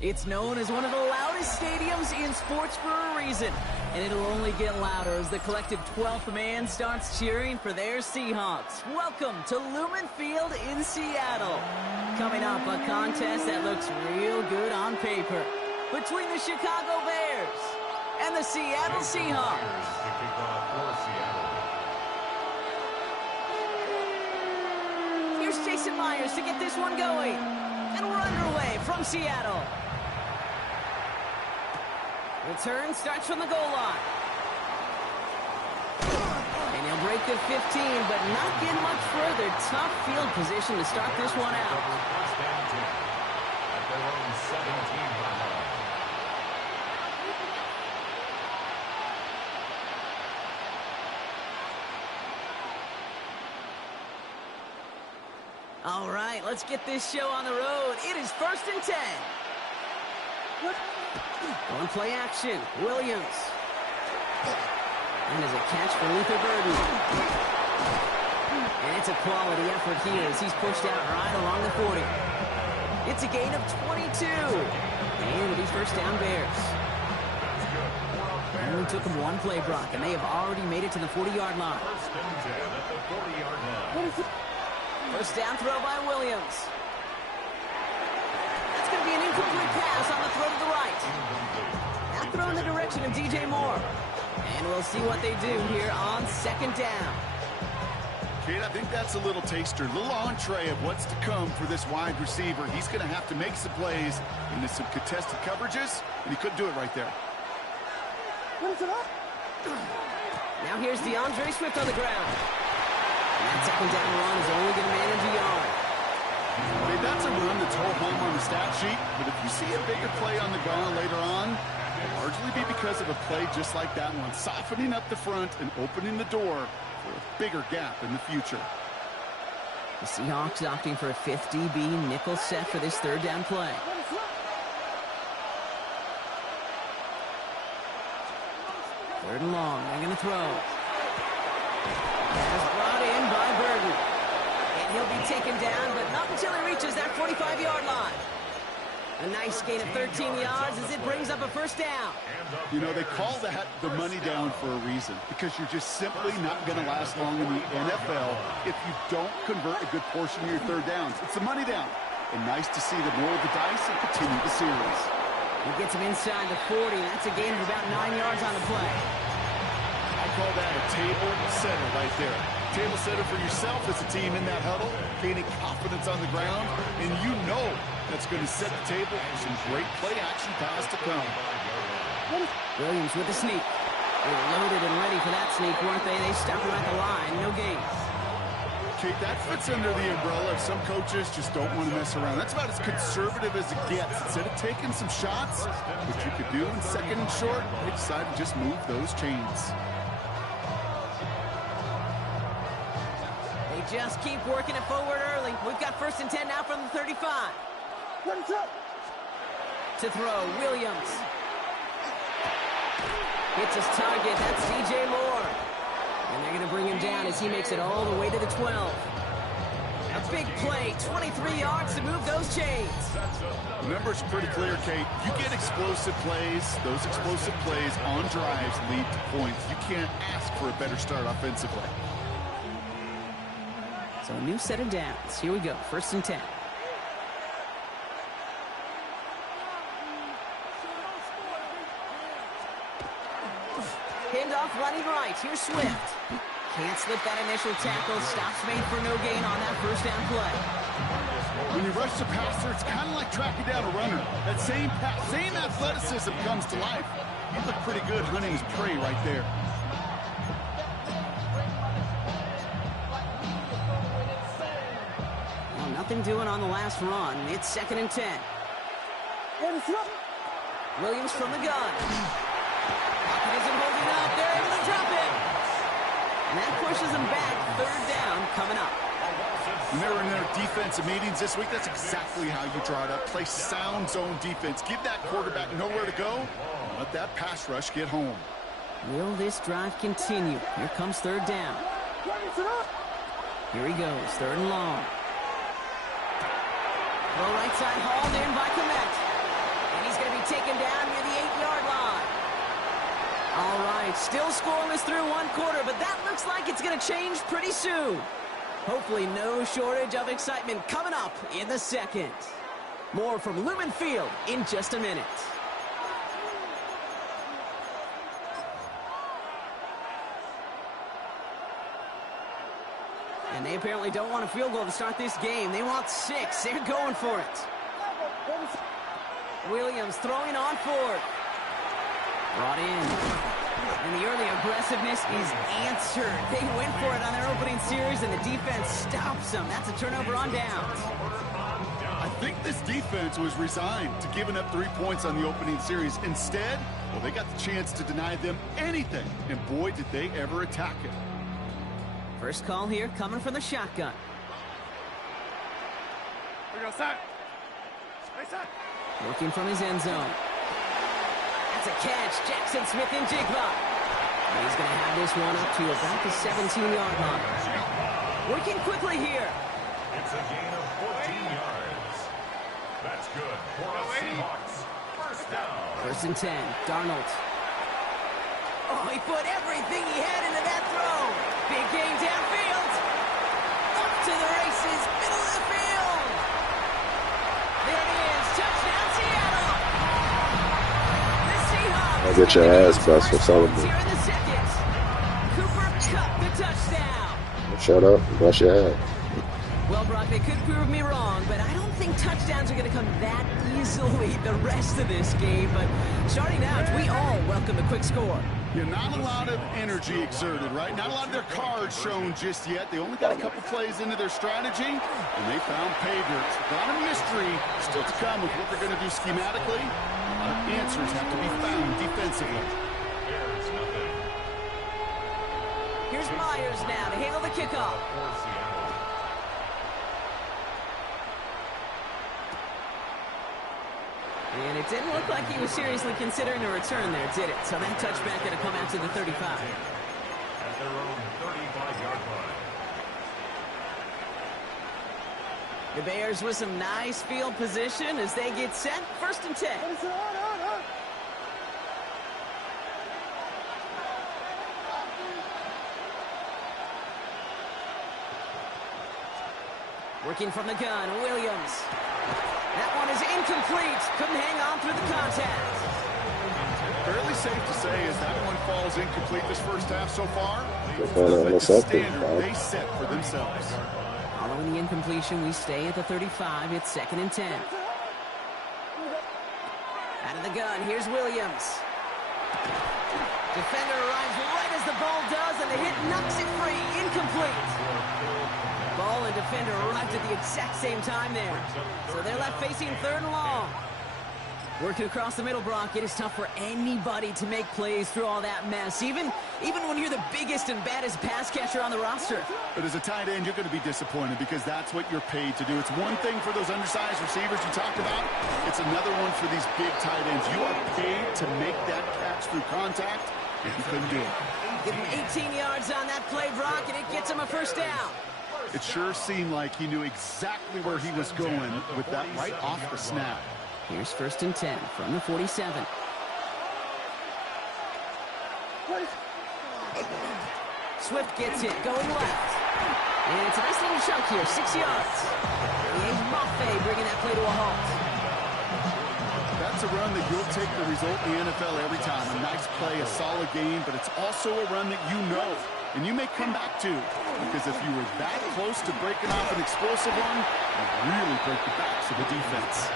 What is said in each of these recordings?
It's known as one of the loudest stadiums in sports for a reason, and it'll only get louder as the collective 12th man starts cheering for their Seahawks. Welcome to Lumen Field in Seattle. Coming up, a contest that looks real good on paper between the Chicago Bears and the Seattle Seahawks. Here's Jason Myers to get this one going. And we're underway from Seattle. Return starts from the goal line. And he'll break the 15, but not get much further. Tough field position to start this one out. At their own 17-yard line. All right, let's get this show on the road. It is 1st and 10. On play action, Williams. And there's a catch for Luther Burden. And it's a quality effort here as he's pushed out right along the 40. It's a gain of 22. And it'll be first down Bears. It only took them one play, Brock, and they have already made it to the 40-yard line. First down throw by Williams. That's going to be an incomplete pass on the throw to the right. That throw in the direction of DJ Moore. And we'll see what they do here on second down. Kate, I think that's a little taster, a little entree of what's to come for this wide receiver. He's going to have to make some plays into some contested coverages, and he couldn't do it right there. Now here's DeAndre Swift on the ground. And that second down run is only going to manage a yard. I mean, that's a run that's whole home on the stat sheet, but if you see a bigger play on the ground later on, it'll largely be because of a play just like that one, softening up the front and opening the door for a bigger gap in the future. The Seahawks opting for a 5th DB nickel set for this third down play. Third and long, they're going to throw. Pass brought in by Burden. And he'll be taken down, but not until he reaches that 45-yard line. A nice gain of 13 yards as it brings up a first down. You know, they call that the money down for a reason, because you're just simply not going to last long in the NFL if you don't convert a good portion of your third downs. It's the money down. And nice to see them roll the dice and continue the series. He gets him inside the 40. That's a gain of about 9 yards on the play. I call that a table setter right there. Table setter for yourself as a team in that huddle, gaining confidence on the ground, and you know that's going to set the table for some great play action pass to come. Williams with the sneak. They were loaded and ready for that sneak, weren't they? They stopped him at the line. No gain. Kate, that fits under the umbrella of some coaches just don't want to mess around. That's about as conservative as it gets. Instead of taking some shots, which you could do in second and short, they decided to just move those chains. They just keep working it forward early. We've got 1st and 10 now from the 35. To throw, Williams. Hits his target. That's DJ Moore. And they're going to bring him down as he makes it all the way to the 12. A big play, 23 yards to move those chains. The number's pretty clear, Kate. You get explosive plays. Those explosive plays on drives lead to points. You can't ask for a better start offensively. So a new set of downs. Here we go, 1st and 10. Handoff running right. Here's Swift. Can't slip that initial tackle. Stops made for no gain on that first down play. When you rush the passer, it's kind of like tracking down a runner. That same athleticism comes to life. You look pretty good hunting his prey right there. Well, nothing doing on the last run. It's 2nd and 10. Williams from the gun. Pocket isn't holding up. They're able to drop it. And that pushes them back. 3rd down coming up. When they were in their defensive meetings this week, that's exactly how you draw it up. Play sound zone defense. Give that quarterback nowhere to go. And let that pass rush get home. Will this drive continue? Here comes 3rd down. Here he goes. 3rd and long. Low right side hauled in by Komet. And he's going to be taken down near the 8-yard line. All right, still scoreless through one quarter, but that looks like it's going to change pretty soon. Hopefully no shortage of excitement coming up in the second. More from Lumen Field in just a minute. And they apparently don't want a field goal to start this game. They want 6. They're going for it. Williams throwing on fourth. Brought in. And the early aggressiveness is answered. They went for it on their opening series, and the defense stops them. That's a turnover on downs. I think this defense was resigned to giving up 3 points on the opening series. Instead, well, they got the chance to deny them anything. And boy, did they ever attack it. First call here coming from the shotgun. We go, set. Working from his end zone. That's a catch. Jackson Smith in Jigba. And he's going to have this one up to about the 17-yard line. Working quickly here. It's a gain of 14 yards. That's good for the Seahawks. First down. First and 10. Darnold. Oh, he put everything he had into that throw. Big gain downfield. Up to the races. Middle of the field. There it is. Touchdown, Seattle. The Seahawks. I'll get your ass bust for selling me. Here in the second. Cooper Kupp, the touchdown. Shut up and bust your ass. Well, Brock, they could prove me wrong, but I don't think touchdowns are going to come that easily the rest of this game. But starting out, we all welcome a quick score. Yeah, not a lot of energy exerted, right? Not a lot of their cards shown just yet. They only got a couple plays into their strategy, and they found pay dirt. A lot of mystery still to come with what they're going to do schematically. A lot of answers have to be found defensively. Here's Myers now to handle the kickoff. And it didn't look like he was seriously considering a return there, did it? So that touchback going to come out to the 35. At their own 35-yard line. The Bears with some nice field position as they get set. First and 10. Working from the gun, Williams. That one is incomplete. Couldn't hang on through the contact. Fairly safe to say as that one falls incomplete this first half so far. The standard they set for themselves. Following the incompletion, we stay at the 35. It's second and 10. Out of the gun, here's Williams. Defender arrives right as the ball does, and the hit knocks it free. Incomplete. Ball and defender arrived at the exact same time there. So they're left facing third and long. Working across the middle, Brock, it is tough for anybody to make plays through all that mess, even when you're the biggest and baddest pass catcher on the roster. But as a tight end, you're going to be disappointed because that's what you're paid to do. It's one thing for those undersized receivers you talked about. It's another one for these big tight ends. You are paid to make that catch through contact, and you couldn't do it. Give him 18 yards on that play, Brock, and it gets him a first down. It sure seemed like he knew exactly where he was going with that right off the snap. Here's first and 10 from the 47. Swift gets it, going left. And it's a nice little chunk here, 6 yards. And Mafe bringing that play to a halt. That's a run that you'll take the result in the NFL every time. A nice play, a solid game, but it's also a run that you know. And you may come back to, because if you were that close to breaking off an explosive one, you really break the backs of the defense.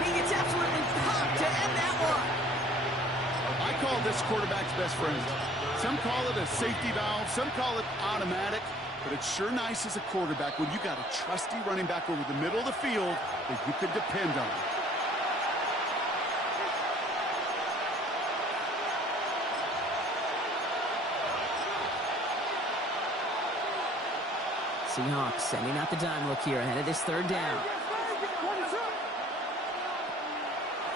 And he gets absolutely popped to end that one. I call this quarterback's best friend. Some call it a safety valve, some call it automatic, but it's sure nice as a quarterback when you got a trusty running back over the middle of the field that you can depend on. Seahawks sending out the dime look here ahead of this third down.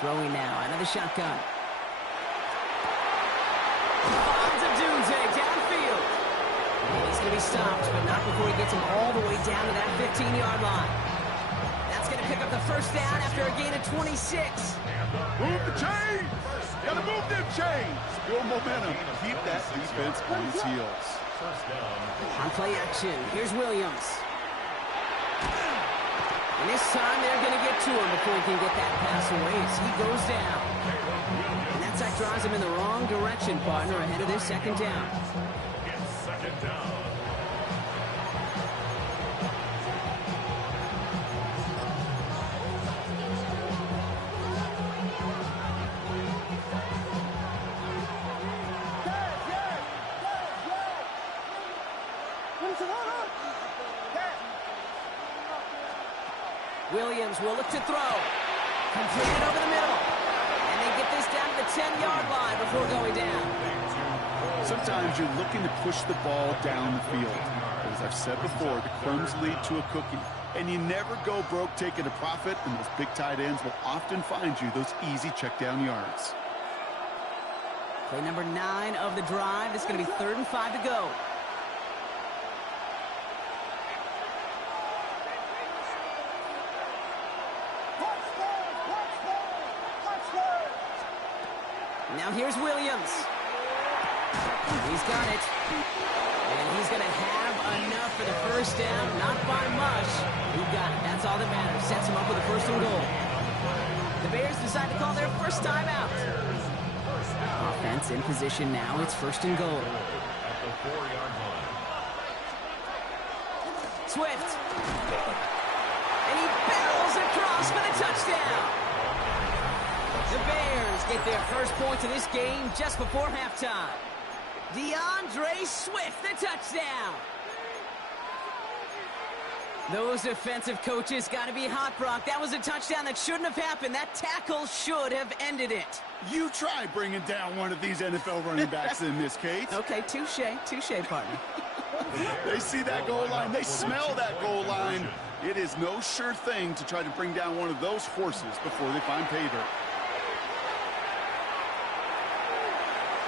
Throwing now out of the shotgun. Bonds of Doomsday downfield. And he's going to be stopped, but not before he gets him all the way down to that 15-yard line. That's going to to pick up the first down after a gain of 26. Move the chains! Gotta move them chains! Build momentum. Keep that defense on its heels. On play action, here's Williams. And this time they're going to get to him before he can get that pass away as he goes down. And that sack drives him in the wrong direction, partner, ahead of this second down. It's second down. Williams will look to throw. Completed over the middle. And they get this down to the 10-yard line before going down. Sometimes you're looking to push the ball down the field. But as I've said before, the crumbs lead to a cookie. And you never go broke taking a profit, and those big tight ends will often find you those easy check-down yards. Play number 9 of the drive. It's going to be 3rd and 5 to go. Now here's Williams. He's got it. And he's going to have enough for the first down. Not by much. He got it. That's all that matters. Sets him up with a 1st and goal. The Bears decide to call their first timeout. Offense in position now. It's 1st and goal. At the 4-yard line. Swift. And he barrels across for the touchdown. The Bears get their first points of this game just before halftime. DeAndre Swift, the touchdown. Those defensive coaches got to be hot, Brock. That was a touchdown that shouldn't have happened. That tackle should have ended it. You try bringing down one of these NFL running backs in this case. Okay, touche, partner. They see that goal line. They smell that goal line. It is no sure thing to try to bring down one of those horses before they find pay dirt.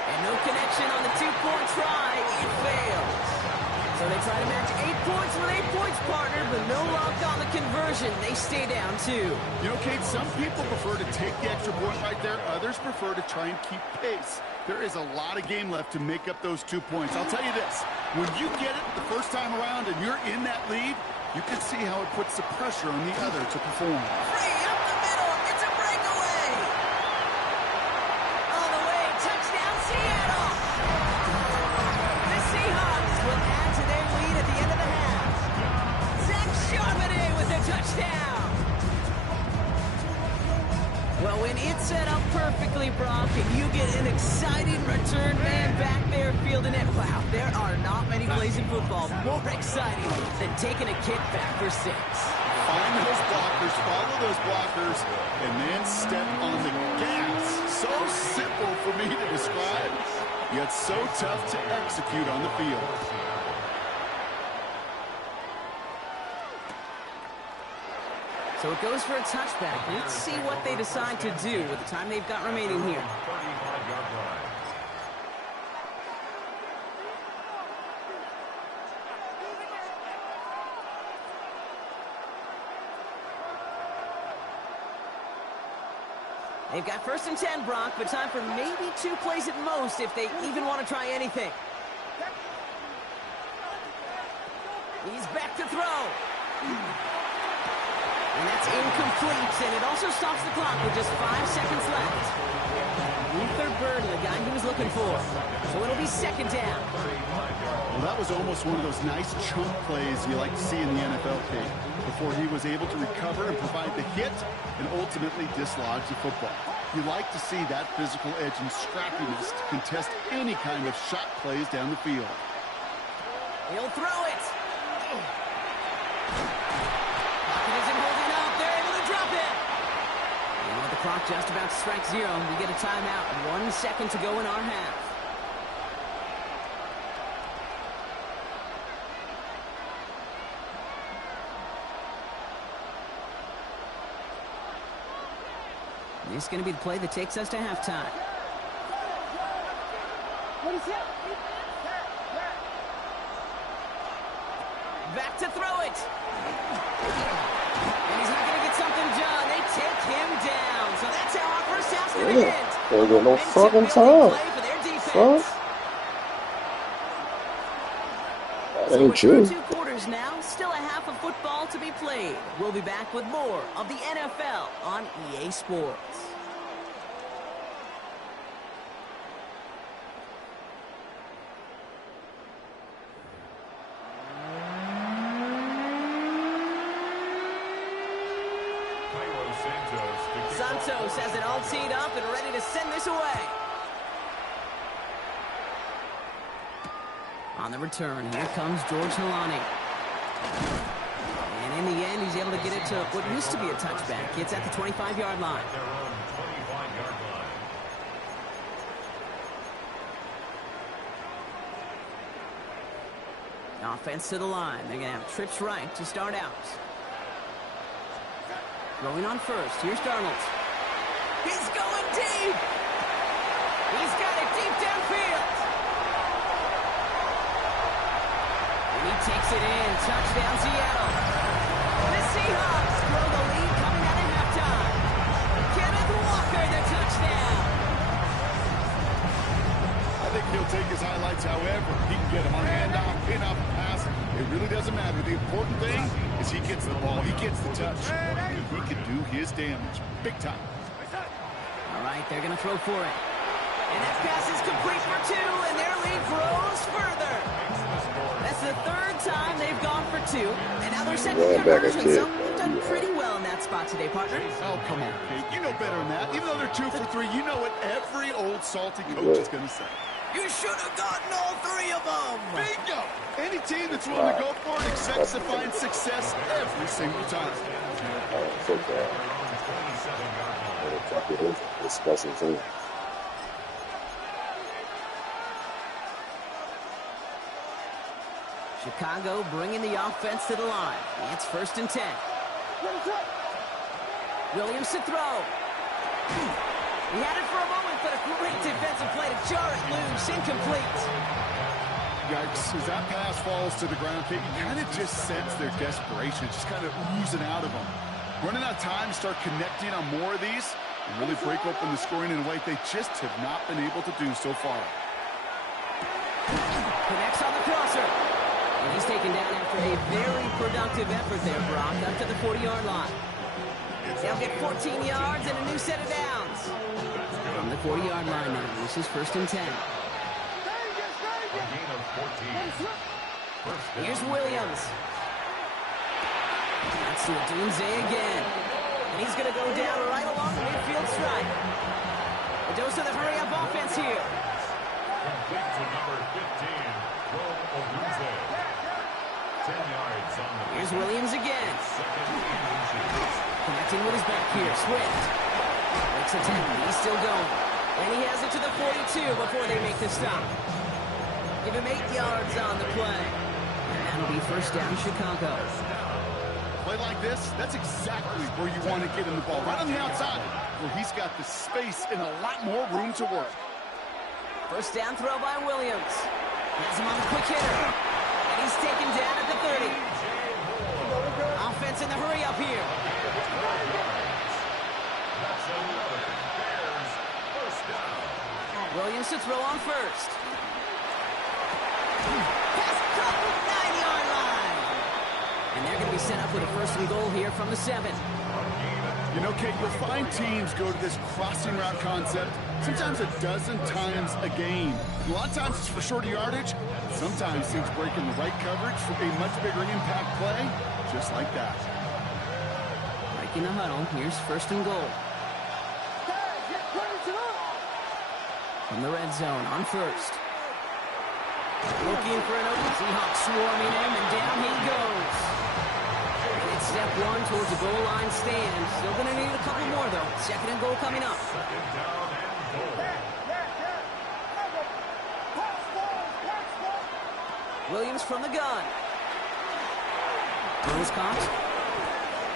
And no connection on the 2-point try. It fails. So they try to match 8 points with 8 points, partner, but no luck on the conversion. They stay down 2. You know, Kate, some people prefer to take the extra point right there. Others prefer to try and keep pace. There is a lot of game left to make up those 2 points. I'll tell you this. When you get it the first time around and you're in that lead, you can see how it puts the pressure on the other to perform. Free up the middle. It's a breakaway. All the way. Touchdown, Seattle. The Seahawks will add to their lead at the end of the half. Zach Charbonnet with a touchdown. Well, when it's set up perfectly, Brock, and you get an exciting return man back there fielding it, wow, there are not many plays in football more exciting than taking a kick back for 6. Find those blockers, follow those blockers, and then step on the gas. So simple for me to describe, yet so tough to execute on the field. So it goes for a touchback. Let's see what they decide to do with the time they've got remaining here. 35-yard line. They've got 1st and 10, Brock, but time for maybe 2 plays at most if they even want to try anything. He's back to throw. And that's incomplete, and it also stops the clock with just 5 seconds left. Luther Burden, the guy he was looking for. So it'll be 2nd down. Well, that was almost one of those nice chunk plays you like to see in the NFL, Kate, before he was able to recover and provide the hit and ultimately dislodge the football. You like to see that physical edge and scrappiness to contest any kind of shot plays down the field. He'll throw it. Isn't holding up. They're able to drop it. And with the clock just about to strike 0, we get a timeout. 1 second to go in our half. This is going to be the play that takes us to halftime. Back to throw it. And he's not going to get something Yeah, don't get no fucking time. Fuck. That ain't you. 2 quarters now, still a half of football to be played. We'll be back with more of the NFL on EA Sports. Santos has it all teed up and ready to send this away. On the return, here comes George Halani. And in the end, he's able to get it to what used to be a touchback. It's at the 25-yard line. Offense to the line. They're going to have trips right to start out. Going on first. Here's Darnold. He's going deep. He's got it deep downfield. And he takes it in. Touchdown, Seattle. The Seahawks grow the lead coming out of halftime. Kenneth Walker, the touchdown. I think he'll take his highlights however he can get them on handoff, pin off, pass. It really doesn't matter. The important thing is he gets the ball. He gets the touch. He can do his damage. Big time. All right, they're going to throw for it. And that pass is complete for 2, and their lead grows further. That's the 3rd time they've gone for 2. And now they're second conversions. So they've done pretty well in that spot today, partner. Oh, come on, Kate. You know better than that. Even though they're 2 for 3, you know what every old salty coach is going to say. You should have gotten all 3 of them. Bingo. Any team that's willing to go for it expects to find success every single time. So bad. It's special team. Chicago bringing the offense to the line. It's 1st and 10. Williams to throw. He had it for a moment, but a great defensive play to jar it loose. Incomplete. Yikes. As that pass falls to the ground, Kate, you kind of just sense their desperation. Just kind of oozing out of them. Running out of time to start connecting on more of these and really break open the scoring in a way they just have not been able to do so far. Connects on the crosser. And he's taken down after a very productive effort there, Brock, up to the 40-yard line. They'll get 14 yards and a new set of downs. From the 40-yard line now, this is 1st and 10. Here's Williams. That's to Dunze again. And he's going to go down right along the midfield stripe. A dose of the hurry-up offense here. Complete to number 15, Dunze. 10 yards on the Here's Williams again. Connecting with his back here. Swift. Makes a 10. He's still going. And he has it to the 42 before they make the stop. Give him 8 yards on the play. And that'll be 1st down, Chicago. Play like this, that's exactly where you want to get him the ball. Right on the outside, where he's got the space and a lot more room to work. 1st down throw by Williams. Has him on the quick hitter. And he's taken down at the 30. Offense in the hurry up here. Williams to throw on 1st. Pass caught with 9-yard line. And they're going to be set up with a 1st and goal here from the 7. You know, Kate, you'll find teams go to this crossing route concept sometimes a dozen times a game. A lot of times it's for shorter yardage. Sometimes teams break in the right coverage for a much bigger impact play, just like that. Breaking the huddle, here's 1st and goal. From the red zone on 1st. Looking for an open Seahawks swarming him, and down he goes. And it's step 1 towards the goal line stand. Still going to need a couple more, though. 2nd and goal coming up. Williams from the gun. Williams caught.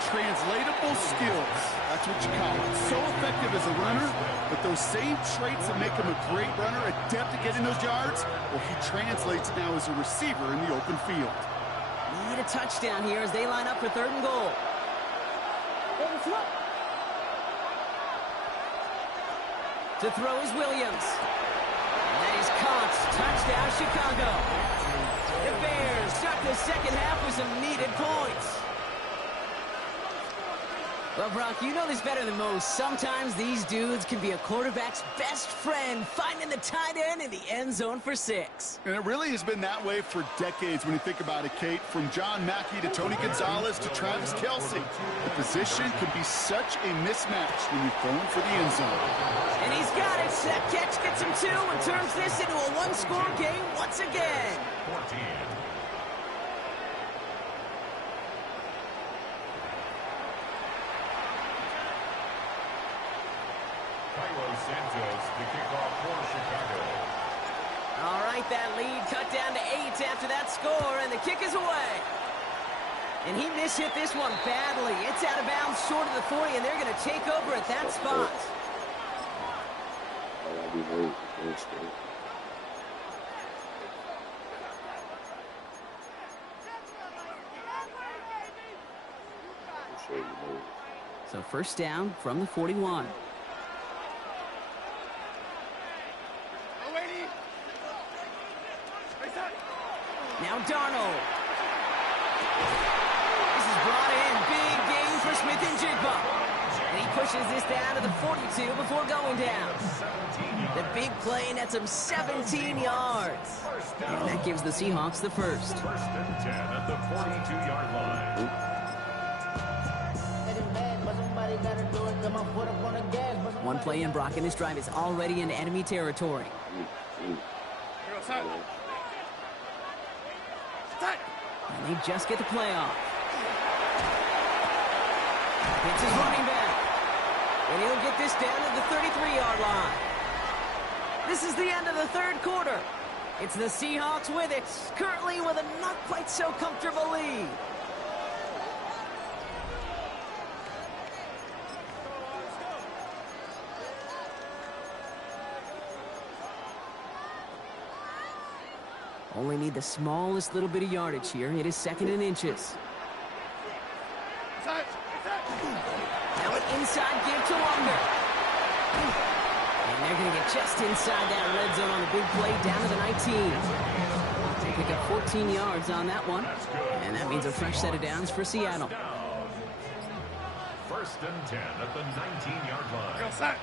Translatable skills. That's what you call it. So effective as a runner, but those same traits that make him a great runner, adept at getting those yards, well, he translates now as a receiver in the open field. Need a touchdown here as they line up for 3rd and goal. To throw is Williams. And that is caught. Touchdown, Chicago. The Bears start the second half with some needed points. Well, Brock, you know this better than most. Sometimes these dudes can be a quarterback's best friend, finding the tight end in the end zone for 6. And it really has been that way for decades when you think about it, Kate. From John Mackey to Tony Gonzalez to Travis Kelce. The position can be such a mismatch when you're going for the end zone. And he's got it. That catch gets him 2 and turns this into a one-score game once again. 14. Santos, the kickoff for Chicago. All right, that lead cut down to 8 after that score, and the kick is away. And he mishit this one badly. It's out of bounds short of the 40, and they're going to take over at that spot. So first down from the 41. Now Darnold. This is brought in. Big gain for Smith and Jigba. And he pushes this down to the 42 before going down. The big play nets him 17 yards. And that gives the Seahawks the first. First and 10 at the 42-yard line. One play in, Brock, and this drive is already in enemy territory. And they just get the play off. It's his running back. And he'll get this down to the 33-yard line. This is the end of the third quarter. It's the Seahawks with it, currently with a not quite so comfortable lead. Only need the smallest little bit of yardage here. It is second and inches. Now an inside give to Longer. And they're going to get just inside that red zone on the big play down to the 19. Pick up 14 yards on that one. And that means a fresh set of downs for Seattle. First and 10 at the 19-yard line.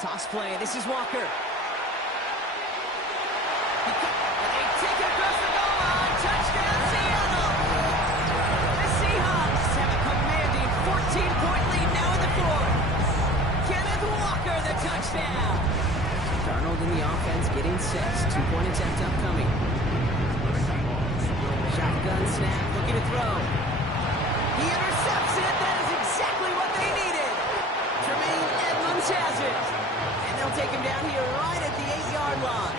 Toss play. This is Walker. And they take it across the goal line. Touchdown, Seattle. The Seahawks have a commanding 14-point lead now in the fourth. Kenneth Walker, the touchdown. Darnold in the offense getting set. 2-point attempt upcoming. Shotgun snap, looking to throw. He intercepts it. That is exactly what they needed. Tremaine Edmonds has it. And they'll take him down here right at the 8-yard line.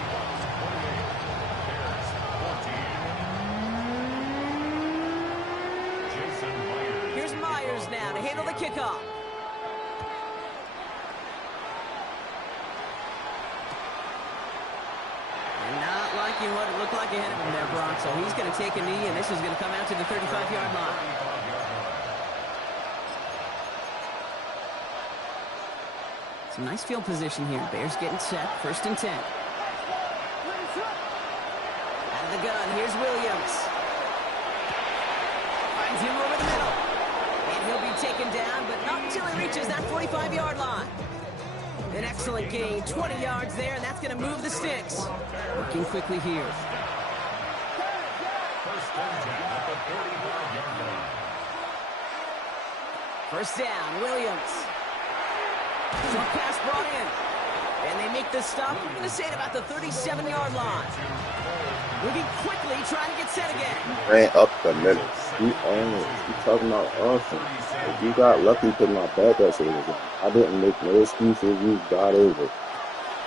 Here's Myers now to handle the kickoff. And not liking what it looked like ahead of him there, Brock. So he's going to take a knee, and this is going to come out to the 35-yard line. Some nice field position here. Bears getting set. First and 10. Out of the gun, here's Williams. Finds him over the middle. And he'll be taken down, but not until he reaches that 45-yard line. An excellent gain. 20 yards there, and that's going to move the sticks. Working quickly here. First and 10 at the 35-yard line. First down, Williams. Short pass brought in. And they make the stop. I'm going to say it about the 37-yard line. Moving quickly, trying to get set again. Ran up the middle. You talking about awesome. If you got lucky because my backup was on. I didn't make no excuses. You got over.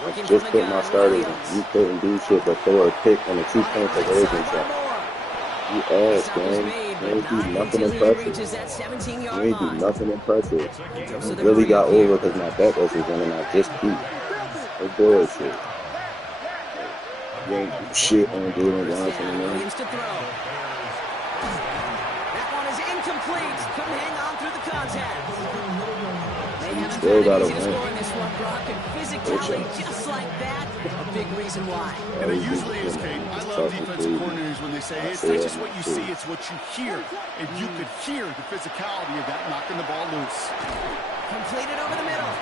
I just put my starters in. You couldn't do shit but throw a pick on a 2-point conversion shot. You ass, man. You ain't do nothing impressive. You ain't do nothing impressive. You really got over because my backup was on and I just beat. No bullshit. You ain't do shit on Jalen Johnson, man. Williams to throw. That one is incomplete. Couldn't hang on through the contact. haven't Still found it gotta easy to win. score in this one, Brock, and physicality just like that, a big reason why. And it usually is, Kate. I love defensive coordinators when they say, hey, it's not just what you see, it's what you hear. And you could hear the physicality of that knocking the ball loose. Completed over the middle.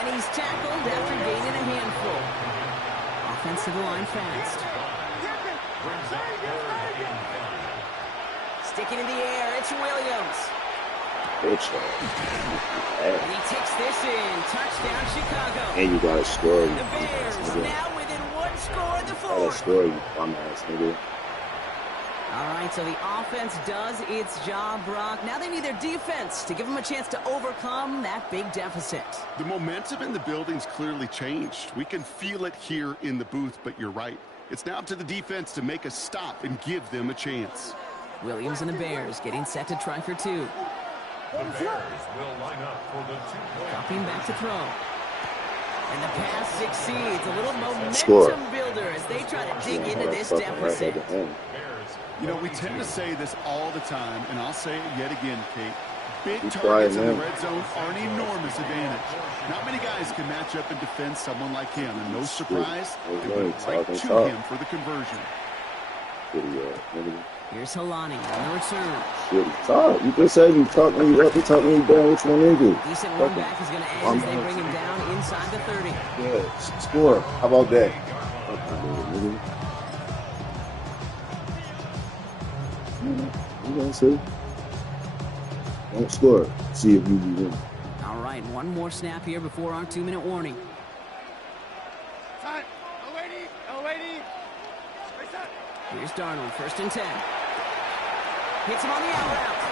And he's tackled after gaining a handful. Offensive line fast. Sticking in the air, it's Williams. Good shot. And he takes this in. Touchdown, Chicago. And you gotta score. The Bears now within one score in the You gotta fourth. score, you bum ass nigga. All right, so the offense does its job, Brock. Now they need their defense to give them a chance to overcome that big deficit. The momentum in the building's clearly changed. We can feel it here in the booth, but you're right. It's now up to the defense to make a stop and give them a chance. Williams and the Bears getting set to try for two. The Bears will line up for the 2-point. Dropping back to throw. And the pass succeeds. A little momentum Score. builder as they try to dig into this Fucking right deficit. at the end. You know, we tend to say this all the time, and I'll say it yet again, Kate. Big Be targets quiet, in the man. red zone are an enormous advantage. Not many guys can match up and defend someone like him, and no surprise, Okay, they went right talking to talk. him for the conversion. Shitty ass nigga. Here's Halani on the return. Shitty. Talk. You just said you talk me up, you talk me down. Which one is it? Decent run back is going to end as they bring him down inside the 30. Yeah, score. How about that? Nigga. You gonna see? Don't score. See if you be winning. All right, one more snap here before our 2-minute warning. Here's Darnold, 1st and 10. Hits him on the out route.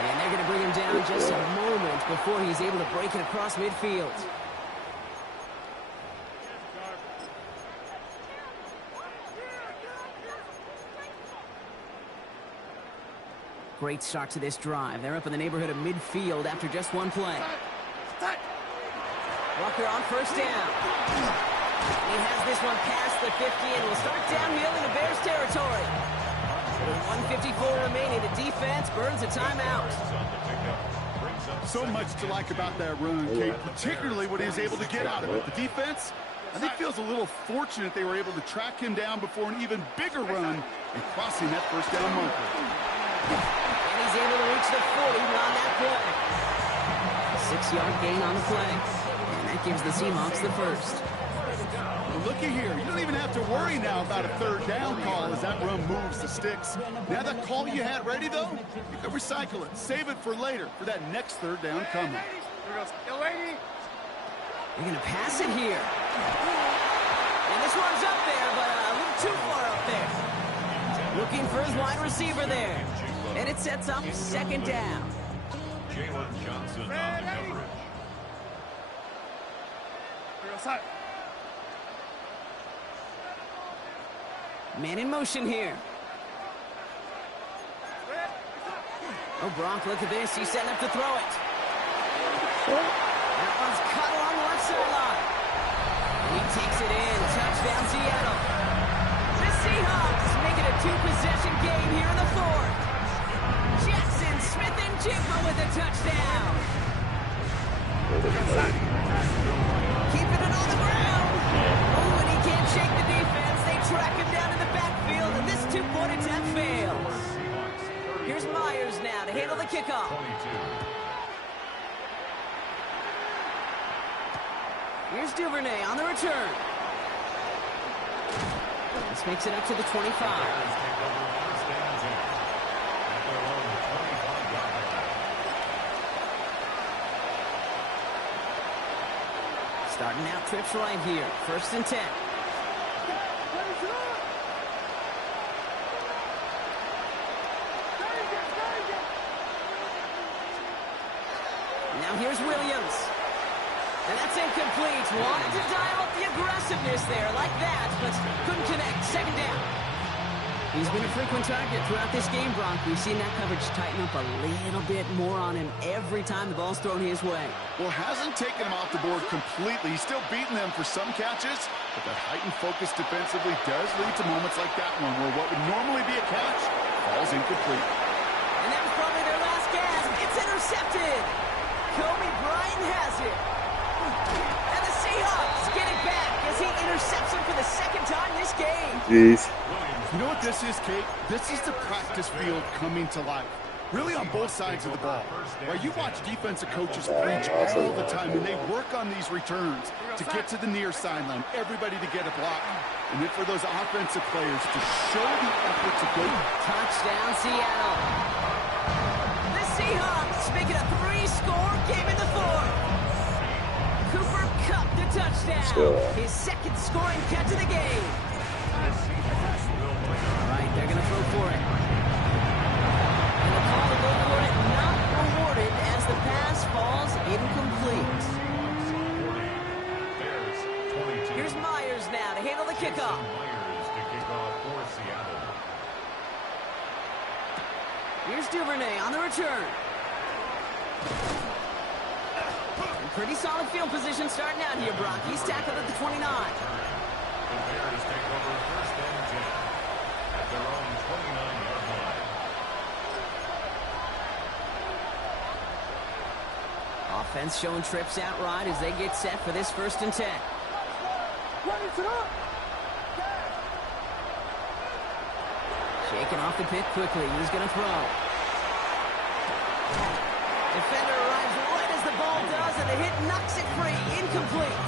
And they're going to bring him down just a moment before he's able to break it across midfield. Great start to this drive. They're up in the neighborhood of midfield after just one play. Walker on 1st down. He has this one past the 50 and will start downhill into Bears territory. With 1:54 remaining, the defense burns a timeout. So much to like about that run, Kate, particularly what he was able to get out of it. The defense, I think, feels a little fortunate they were able to track him down before an even bigger run and crossing that 1st down marker. And he's able to reach the 40 on that play. 6-yard gain on the play. And that gives the Seahawks the first. Well, looky here. You don't even have to worry now about a 3rd down call as that run moves the sticks. Now that call you had ready, though, you can recycle it. Save it for later for that next 3rd down coming. They're going to pass it here. And this one's up there, but a little too far up there. Looking for his wide receiver there. And it sets up 2nd down. Jalen Johnson on the coverage. Man in motion here. Oh, Brock, look at this. He's setting up to throw it. That one's cut along the left sideline. He takes it in. Touchdown, Seattle. The Seahawks make it a 2-possession game here in the 4th. Jackson Smith and Jigma with a touchdown. Keeping it on the ground. Oh, and he can't shake the defense. They track him down in the backfield, and this 2-point attempt fails. Here's Myers now to handle the kickoff. 22. Here's Duvernay on the return. This makes it up to the 25. Bears take over 1st and 10. At their own 25-yard line. Starting out trips right here. 1st and 10. Now here's Williams. And that's incomplete. Wanted to dial up the aggressiveness there like that, but couldn't connect. 2nd down. He's been a frequent target throughout this game, Brock. We've seen that coverage tighten up a little bit more on him every time the ball's thrown his way. Well, hasn't taken him off the board completely. He's still beating them for some catches, but that heightened focus defensively does lead to moments like that one where what would normally be a catch falls incomplete. And that was probably their last gasp. It's intercepted. Kobe Bryant has it. And the Seahawks get it back as he intercepts him for the second time this game. Jeez. You know what this is, Kate? This is the practice field coming to life. Really on both sides of the ball. Right, you watch defensive coaches preach all the time, and they work on these returns to get to the near sideline, everybody to get a block. And then for those offensive players to show the effort to go. Touchdown, Seattle. The Seahawks make it a 3-score game in the fourth. Cooper Kupp the touchdown. His second scoring catch of the game. All right, they're going to throw for it. And the call to go for it not rewarded as the pass falls incomplete. Here's Myers now to handle the kickoff. Here's Duvernay on the return. And pretty solid field position starting out here, Brock. He's tackled at the 29. The Bears take over first and 10 at their own 29-yard line. Offense showing trips out right as they get set for this 1st and 10. Shaking off the pit quickly. He's going to throw. Defender arrives right as the ball does, and the hit knocks it free. Incomplete.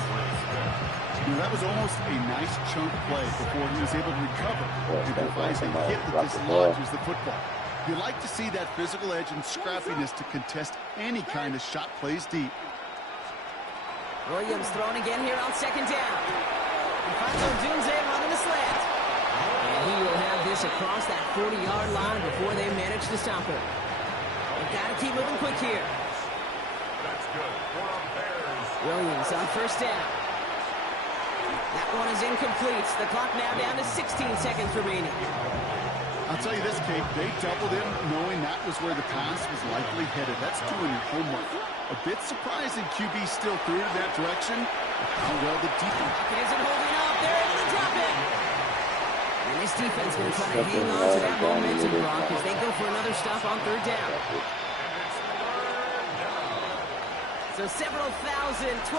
You know, that was almost a nice chunk play before he was able to recover and devise a hit that dislodges the football. You like to see that physical edge and scrappiness to contest any kind of shot plays deep. Williams throwing again here on 2nd down. He finds Odunze running the slant. And he will have this across that 40-yard line before they manage to stop him. They've got to keep moving quick here. That's good. Williams on 1st down. That one is incomplete. The clock now down to 16 seconds remaining. I'll tell you this, Kate, they doubled him knowing that was where the pass was likely headed. That's doing your homework. A bit surprising QB still threw it in that direction. How well the defense. It isn't holding up. They're able to drop it. And this defense going to try to hang on to that momentum, Brock, as they go for another stop on 3rd down. So several thousand, 12